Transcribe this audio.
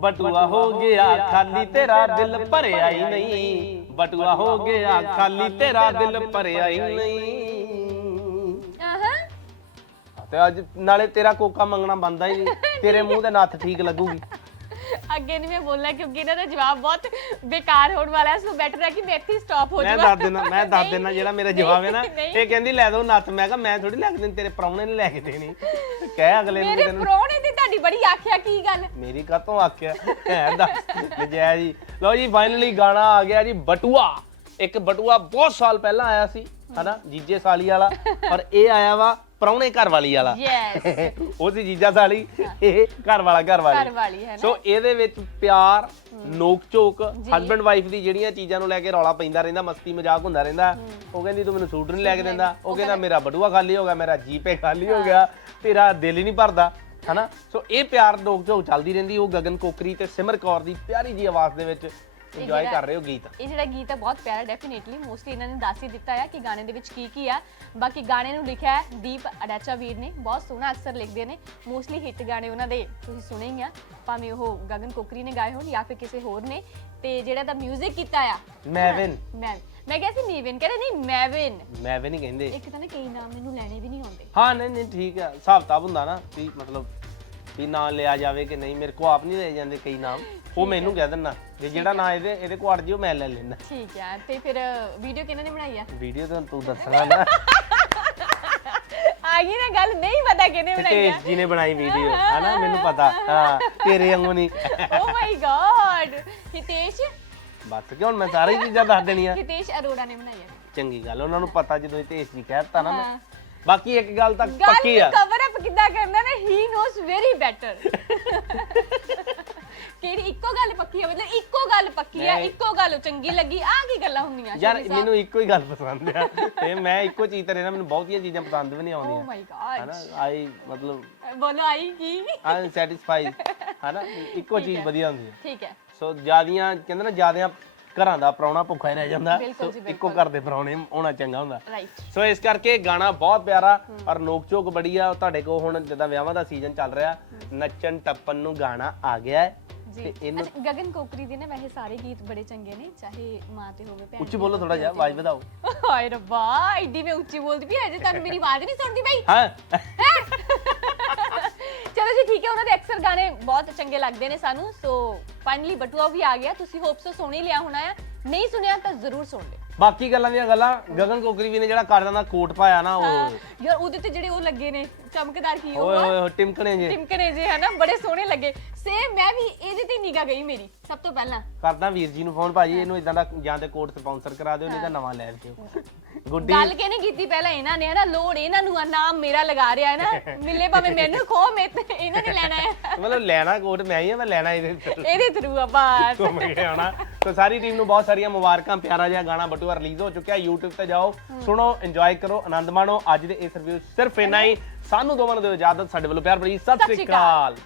ਬਟੂਆ ਹੋ ਗਿਆ ਖਾਲੀ ਤੇਰਾ ਦਿਲ ਭਰਿਆ ਹੀ ਨਹੀਂ। ਬਟੂਆ ਹੋ ਗਿਆ ਖਾਲੀ ਤੇਰਾ ਦਿਲ ਭਰਿਆ ਹੀ ਨਹੀਂ। ਆਹਾਂ। ਤੇ ਅੱਜ ਨਾਲੇ ਤੇਰਾ ਕੋਕਾ ਮੰਗਣਾ ਬੰਦਾ ਹੀ ਨਹੀਂ। ਤੇਰੇ ਮੂੰਹ ਤੇ ਨੱਥ ਠੀਕ ਲੱਗੂਗੀ। ਅੱਗੇ ਨਹੀਂ ਮੈਂ ਬੋਲਣਾ ਕਿਉਂਕਿ ਇਹਨਾਂ ਦਾ ਜਵਾਬ ਬਹੁਤ ਬੇਕਾਰ ਹੋਣ ਵਾਲਾ ਹੈ ਸੋ ਬੈਟਰ ਹੈ ਕਿ ਮੈਂ ਇੱਥੇ ਸਟਾਪ ਹੋ ਮੈਂ ਜਾਵਾਂ। ਦੱਸ ਦੇਣਾ ਮੈਂ ਦੱਸ ਦੇਣਾ ਜਿਹੜਾ ਮੇਰਾ ਜਵਾਬ ਹੈ ਨਾ ਨਹੀਂ। ਇਹ ਕਹਿੰਦੀ ਲੈ ਦੋ ਨੱਥ। ਮੈਂ ਕਿਹਾ ਮੈਂ ਥੋੜੀ ਲੈ ਕੇ ਦੇਣੀ ਤੇਰੇ ਪ੍ਰਾਹੁਣੇ ਨੇ ਲੈ ਕੇ ਦੇਣੀ। ਕਹਿ ਅਗਲੇ ਨੂੰ ਮੇਰੇ ਤੈਨੂੰ ਦੀ ਤੁਹਾਡੀ ਬੜੀ ਆਖਿਆ ਕੀ ਗੱਲ? ਮੇਰੀ ਕਾਤੋਂ ਆਖਿਆ? ਹੈ ਦੱਸ ਨਜੈ ਜੀ ਲਓ ਜੀ ਫਾਈਨਲੀ ਗਾਣਾ ਆ ਗਿਆ ਜੀ ਬਟੂਆ। ਇੱਕ ਬਟੂਆ ਬਹੁਤ ਸਾਲ ਪਹਿਲਾਂ ਆਇਆ ਸੀ ਹਨਾ ਜੀਜੇ ਸਾਲੀ ਵਾਲਾ। ਪਰ ਇਹ ਆਇਆ ਵਾ ਪ੍ਰਾਹੁਣੇ ਘਰ ਵਾਲੀ। ਵਾਲਾ ਯੈਸ ਉਹ ਸੀ ਜੀਜਾ ਸਾਲੀ। ਇਹ ਘਰ ਵਾਲਾ ਘਰ ਵਾਲੀ ਘਰ ਵਾਲੀ ਹੈ ਨਾ? ਸੋ ਇਹਦੇ ਵਿੱਚ ਪਿਆਰ ਨੋਕ ਝੋਕ ਹਸਬੰਡ ਵਾਈਫ ਦੀ ਜਿਹੜੀਆਂ ਚੀਜ਼ਾਂ ਨੂੰ ਲੈ ਕੇ ਰੌਲਾ ਪੈਂਦਾ ਰਹਿੰਦਾ ਮਸਤੀ ਮਜ਼ਾਕ ਹੁੰਦਾ ਰਹਿੰਦਾ ਉਹ ਕਹਿੰਦੀ ਤੂੰ ਮੈਨੂੰ ਸੂਟ ਨਹੀਂ ਲੈ ਕੇ ਦਿੰਦਾ। ਉਹ ਕਹਿੰਦਾ ਮੇਰਾ ਬਟੂਆ ਖਾਲੀ ਹੋ ਗਿਆ ਮੇਰਾ ਜੀਪੇ ਖਾਲੀ ਹੋ ਗਿਆ ਤੇਰਾ ਦਿਲ ਹੀ ਨਹੀਂ ਭਰਦਾ। ਹਨਾ? ਸੋ ਇਹ ਪਿਆਰ ਨੋਕ ਝੋਕ ਚੱਲਦੀ ਰਹਿੰਦੀ ਉਹ ਗਗਨ ਕੋਕਰੀ ਤੇ ਸਿਮਰ ਕੌਰ ਦੀ ਪਿਆਰੀ ਜੀ ਆਵਾਜ਼ ਦੇ ਵਿੱਚ ਇੰਜੋਏ ਜਿਹੜਾ- ਕਰ ਰਹੇ ਹੋ ਗੀਤ। ਇਹ ਜਿਹੜਾ ਗੀਤ ਹੈ ਬਹੁਤ ਪਿਆਰਾ ਡੈਫੀਨੇਟਲੀ ਮੋਸਟਲੀ ਇਹਨਾਂ ਨੇ ਦੱਸ ਹੀ ਦਿੱਤਾ ਹੈ ਕਿ ਗਾਣੇ ਦੇ ਵਿੱਚ ਕੀ ਕੀ ਆ। ਬਾਕੀ ਗਾਣੇ ਨੂੰ ਲਿਖਿਆ ਹੈ ਦੀਪ ਅਡਾਚਾ ਵੀਰ ਨੇ। ਬਹੁਤ ਸੋਹਣਾ ਅਕਸਰ ਲਿਖਦੇ ਨੇ। ਮੋਸਟਲੀ ਹਿੱਟ ਗਾਣੇ ਉਹਨਾਂ ਦੇ ਤੁਸੀਂ ਸੁਣੇ ਹੀ ਆ। ਭਾਵੇਂ ਉਹ ਗਗਨ ਕੋਕਰੀ ਨੇ ਗਾਏ ਹੋਣ ਜਾਂ ਫਿਰ ਕਿਸੇ ਹੋਰ ਨੇ। ਤੇ ਜਿਹੜਾ ਦਾ 뮤직 ਕੀਤਾ ਆ। ਮੈਵਿਨ ਮੈਂ ਮੈਂ ਕਿਹਾ ਸੀ ਨੀਵਨ ਕਹਿੰਦੇ ਨਹੀਂ ਮੈਵਿਨ ਮੈਵਿਨ ਹੀ ਕਹਿੰਦੇ। ਇੱਕ ਤਾਂ ਨਾ ਕਈ ਨਾਮ ਮੈਨੂੰ ਲੈਣੇ ਵੀ ਨਹੀਂ ਆਉਂਦੇ। ਹਾਂ ਨਹੀਂ ਨਹੀਂ ਠੀਕ ਹੈ ਹਿਸਾਬ ਤਾਬ ਹੁੰਦਾ ਨਾ ਵੀ ਮਤਲਬ ਵੀ ਨਾਂ ਲਿਆ ਜਾਵੇ ਕਿ ਨਹੀਂ ਮੇਰੇ ਕੋ ਆਪ ਨਹੀਂ ਲੈ ਜਾਂਦੇ ਕਈ ਨਾਮ। ਉਹ ਮੈਨੂੰ ਕਹਿ ਦਿੰਦਾ ਜੇ ਜਿਹੜਾ ਨਾਂ ਇਹਦੇ ਇਹਦੇ ਕੋ ਅੜ ਜਿਓ ਮੈਂ ਲੈ ਲੈਣਾ ਠੀਕ ਹੈ ਤੇ ਫਿਰ ਵੀਡੀਓ ਕਿਹਨਾਂ ਨੇ ਬਣਾਈ ਆ? ਵੀਡੀਓ ਤਾਂ ਤੂੰ ਦੱਸਣਾ ਨਾ। ਆ ਗਈ ਨਾ ਗੱਲ ਨਹੀਂ ਪਤਾ ਕਿਹਨੇ ਬਣਾਈ ਆ। ਹਿਤੇਸ਼ ਜੀ ਨੇ ਬਣਾਈ ਵੀਡੀਓ। ਹਨਾ ਮੈਨੂੰ ਪਤਾ। ਹਾਂ ਤੇਰੇ ਵਾਂਗੂ ਨਹੀਂ। ਓ ਮਾਈ ਗॉड ਹਿਤੇਸ਼? ਬਸ ਕਿ ਹੁਣ ਮੈਂ ਸਾਰੀ ਚੀਜ਼ਾਂ ਦੱਸ ਦੇਣੀਆਂ? ਹਿਤੇਸ਼ ਅਰੋੜਾ ਨੇ ਬਣਾਈ ਆ। ਚੰਗੀ ਗੱਲ ਉਹਨਾਂ ਨੂੰ ਪਤਾ ਜਦੋਂ ਹਿਤੇਸ਼ ਜੀ ਕਹਿਤਾ ਨਾ ਮੈਂ। ਬਾਕੀ ਇੱਕ ਗੱਲ ਤਾਂ ਪੱਕੀ ਆ। ਕਵਰ ਨੋਸ ਵੈਰੀ ਬੈਟਰ ਕਿਹੜੀ ਇੱਕੋ ਗੱਲ ਪੱਕੀ ਹੈ ਮਤਲਬ ਇੱਕੋ ਗੱਲ ਪੱਕੀ ਹੈ ਨਹੀਂ। ਇੱਕੋ ਗੱਲ ਚੰਗੀ ਲੱਗੀ ਆ ਕੀ ਗੱਲਾਂ ਹੁੰਦੀਆਂ ਯਾਰ ਮੈਨੂੰ ਇੱਕੋ ਹੀ ਗੱਲ ਪਸੰਦ ਆ। ਤੇ ਮੈਂ ਇੱਕੋ ਚੀਜ਼ ਤੇ ਰਹਿਣਾ ਮੈਨੂੰ ਬਹੁਤੀਆਂ ਚੀਜ਼ਾਂ ਪਸੰਦ ਵੀ ਨਹੀਂ ਓ ਆਉਂਦੀਆਂ ਮਾਈ ਗॉड ਹਨਾ ਆਈ ਮਤਲਬ ਬੋਲੋ ਆਈ ਕੀ? ਆਈ ਸੈਟੀਸਫਾਈਡ ਹਨਾ ਇੱਕੋ ਚੀਜ਼ ਵਧੀਆ ਹੁੰਦੀ ਹੈ। ਠੀਕ ਹੈ। ਸੋ ਜਿਆਦੀਆਂ ਕਹਿੰਦੇ ਨਾ ਜਿਆਦੀਆਂ ਘਰਾਂ ਦਾ ਪ੍ਰਾਹੁਣਾ ਭੁੱਖਾ ਹੀ ਰਹਿ ਜਾਂਦਾ। ਬਿਲਕੁਲ ਸੋ ਇੱਕੋ ਘਰ ਦੇ ਪ੍ਰਾਹੁਣੇ ਹੋਣਾ ਚੰਗਾ ਹੁੰਦਾ। ਰਾਈਟ ਸੋ ਇਸ ਕਰਕੇ ਗਾਣਾ ਬਹੁਤ ਪਿਆਰਾ ਔਰ ਨੋਕ ਝੋਕ ਬੜੀ ਆ। ਤੁਹਾਡੇ ਕੋਲ ਹੁਣ ਜਿੱਦਾਂ ਵਿਆਹਾਂ ਦਾ ਸੀਜ਼ਨ ਚੱਲ ਰਿਹਾ ਨੱਚਣ ਟੱਪਣ ਨੂੰ ਗਾਣਾ ਆ ਗਿਆ ਹੈ। ਜੀ। ਤੇ ਇਹਨੂੰ ਅੱਛਾ ਗਗਨ ਕੋਕਰੀ ਦੇ ਨੇ ਵੈਸੇ ਸਾਰੇ ਗੀਤ ਬੜੇ ਚੰਗੇ ਨੇ ਚਾਹੇ ਮਾਂ ਤੇ ਹੋਵੇ ਭੈਣ ਉੱਚੀ ਬੋਲੋ ਥੋੜਾ ਜਿਹਾ ਆਵਾਜ਼ ਵਧਾਓ। ਹਾਏ ਰੱਬਾ ਐਡੀ ਮੈਂ ਉੱਚੀ ਬੋਲਦੀ ਵੀ ਅਜੇ ਤੁਹਾਨੂੰ ਮੇਰੀ ਆਵਾਜ਼ ਨਹੀਂ ਸੁਣਦੀ ਬਈ ਹਾਂ? ਠੀਕ ਹੈ, ਉਹਨਾਂ ਦੇ ਅਕਸਰ ਗਾਣੇ ਬਹੁਤ ਚੰਗੇ ਲੱਗਦੇ ਨੇ ਸਾਨੂੰ ਸੋ ਫਾਈਨਲੀ ਬਟੂਆ ਵੀ ਆ ਗਿਆ, ਤੁਸੀਂ ਹੋਪ ਸੋ ਸੋਣੀ ਲਿਆ ਹੋਣਾ ਆ ਨਹੀਂ ਸੁਣਿਆ ਤਾਂ ਜ਼ਰੂਰ ਸੁਣ ਲਿਓ। ਬਾਕੀ ਗੱਲਾਂ ਦੀਆਂ ਗੱਲਾਂ ਗਗਨ ਕੋਕਰੀ ਵੀ ਨੇ ਜਿਹੜਾ ਕਾਰਡਾਂ ਦਾ ਕੋਟ ਪਾਇਆ ਨਾ ਉਹ। ਯਾਰ ਉਹਦੇ ਤੇ ਜਿਹੜੇ ਉਹ ਲੱਗੇ ਨੇ ਚਮਕਦਾਰ ਕੀ ਓਏ ਹੋਏ ਟਿਮਕਣੇ ਜੇ। ਟਿਮਕਣੇ ਜੇ ਹਨਾ? ਬੜੇ ਸੋਹਣੇ ਲੱਗੇ। ਸੇਮ ਮੈਂ ਵੀ ਇਹਦੇ ਤੇ ਨਿਗਾ ਗਈ ਮੇਰੀ ਸਭ ਤੋਂ ਪਹਿਲਾਂ। ਕਰਦਾ ਵੀਰ ਜੀ ਨੂੰ ਫੋਨ ਭਾਜੀ ਇਹਨੂੰ ਇਦਾਂ ਦਾ ਜਾਂ ਤੇ ਕੋਟ ਸਪਾਂਸਰ ਕਰਾ ਦਿਓ ਨਹੀਂ ਤਾਂ ਨਵਾਂ ਲੈ ਦਿਓ। ਗੁੱਡੀ। ਗੱਲ ਕਿਹਨੇ ਕੀਤੀ ਪਹਿਲਾਂ? ਇਹਨਾਂ ਨੇ ਹਨਾ? ਲੋੜ ਇਹਨਾਂ ਨੂੰ ਆ ਨਾਮ ਮੇਰਾ ਲਗਾ ਰਿਹਾ ਹੈ ਨਾ ਮਿਲੇ ਭਾਵੇਂ ਮੈਨੂੰ ਖੋ ਮੈਂ ਤੇ ਇਹਨਾਂ ਨੇ ਲੈਣਾ ਹੈ। ਮਤਲਬ ਲੈਣਾ ਕੋਟ ਮੈਂ ਹੀ ਆ ਮੈਂ ਲੈਣਾ ਇਹਦੇ ਤੋਂ। ਇਹਦੇ ਥਰੂ ਆ ਬਸ। ਘੁੰਮ ਕੇ ਆਉਣਾ। ਸੋ ਸਾਰੀ ਟੀਮ ਨੂੰ ਬਹੁਤ ਸਾਰੀਆਂ ਮੁਬਾਰਕਾਂ ਪਿਆਰਾ ਜਿਹਾ ਗਾਣਾ ਬਟੂਆ ਰਿਲੀਜ਼ ਹੋ ਚੁੱਕਿਆ YouTube ਤੇ ਜਾਓ ਸੁਣੋ ਇੰਜੋਏ ਕਰੋ ਆਨੰਦ ਮਾਣੋ। ਅੱਜ ਦੇ ਇਸ ਰਿਵਿਊ ਸਿਰਫ ਇੰਨਾ ਹੀ। ਸਾਨੂੰ ਦੋਵਾਂ ਨੂੰ ਦਿਓ ਇਜਾਜ਼ਤ। ਸਾਡੇ ਵੱਲੋਂ ਪਿਆਰ ਭਰੀ ਸਤਿ ਸ੍ਰੀ। ਅਕਾਲ।